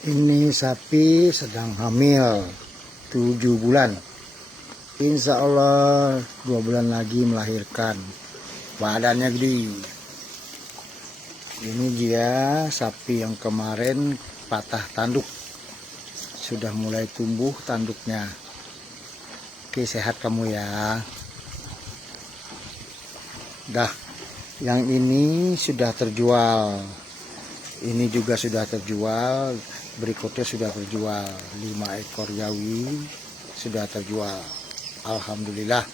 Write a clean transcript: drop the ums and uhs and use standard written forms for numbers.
Ini sapi sedang hamil 7 bulan. Insya Allah 2 bulan lagi melahirkan. Badannya gede. Ini dia sapi yang kemarin patah tanduk. Sudah mulai tumbuh tanduknya. Oke, sehat kamu ya. Dah, yang ini sudah terjual. Ini juga sudah terjual. Berikutnya sudah terjual. 5 ekor Jawi sudah terjual. Alhamdulillah.